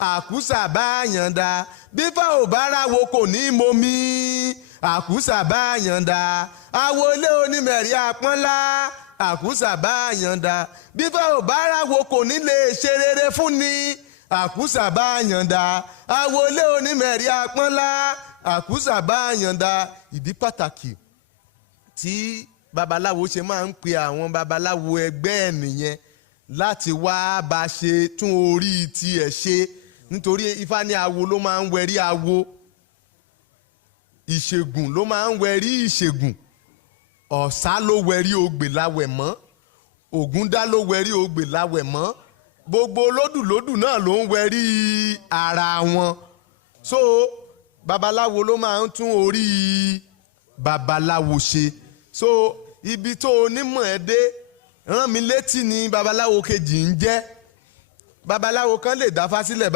àkúsà bá yànda bífá ò bá ráwo kò ní momi àkúsà bá yànda àwo ilé onímẹ̀rí apọ́nlá àkúsà bá yànda bífá ò bá ráwo kò ní lè ṣe rere fún ni àkúsà bá yànda àwo ilé onímẹ̀rí apọ́nlá àkúsà bá yànda. ìdí pàtàkì tí babaláwo ṣe máa ń pe àwọn babaláwo ẹgbẹ́ ẹ̀ nìyẹn láti wá bá ṣe tún orí tiẹ̀ ṣe nítorí Ifá ní awo ló máa ń wẹ̀rí awo ìṣègùn ló máa ń wẹ̀rí ìṣègùn ọ̀sá ló wẹ̀rí ogbè láwẹ̀ mọ́ Ògúndá ló wẹ̀rí ogbè láwẹ̀ mọ́ gbogbo lódùlódù náà ló ń wẹ̀rí ara wọn so babaláwo ló máa ń tún orí babaláwo ṣe so ibi tó onímọ̀ ẹ dé rán mi létí ni babaláwo kejì ń jẹ́ babaláwo kan lè dáfá sílẹ̀.